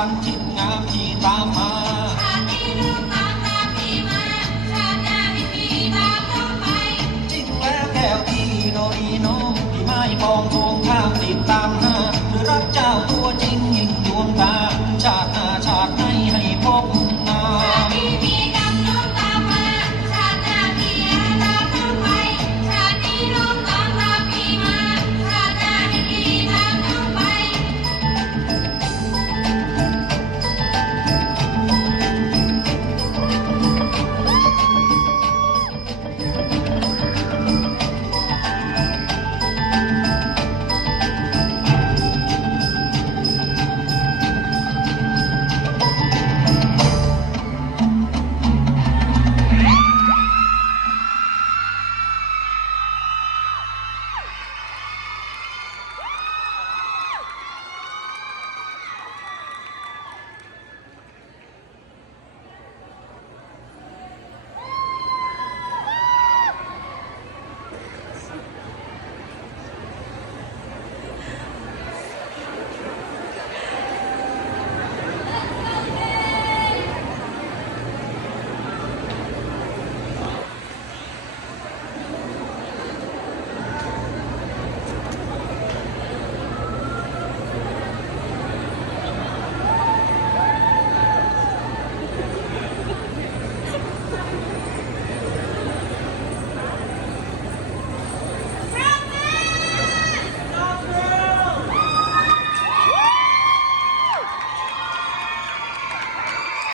วันที่งามที่ตามมาชาตินี้ลูกตามตามพี่มาชาติหน้าให้พี่ตามน้องไปจริงแล้วแก้วพี่โนรีน้องพี่ไม้ปองทวงข้ามติดตามหาหรือรักเจ้าตัวจริงยิ่งดวงตาชาติหน้าชาติไหนให้พบหน้าชาตินี้พี่กับน้องตามมาชาติหน้าพี่ตามน้องไปชาตินี้ลูกตามตามพี่มาชาติหน้าให้พี่ตามน้องไป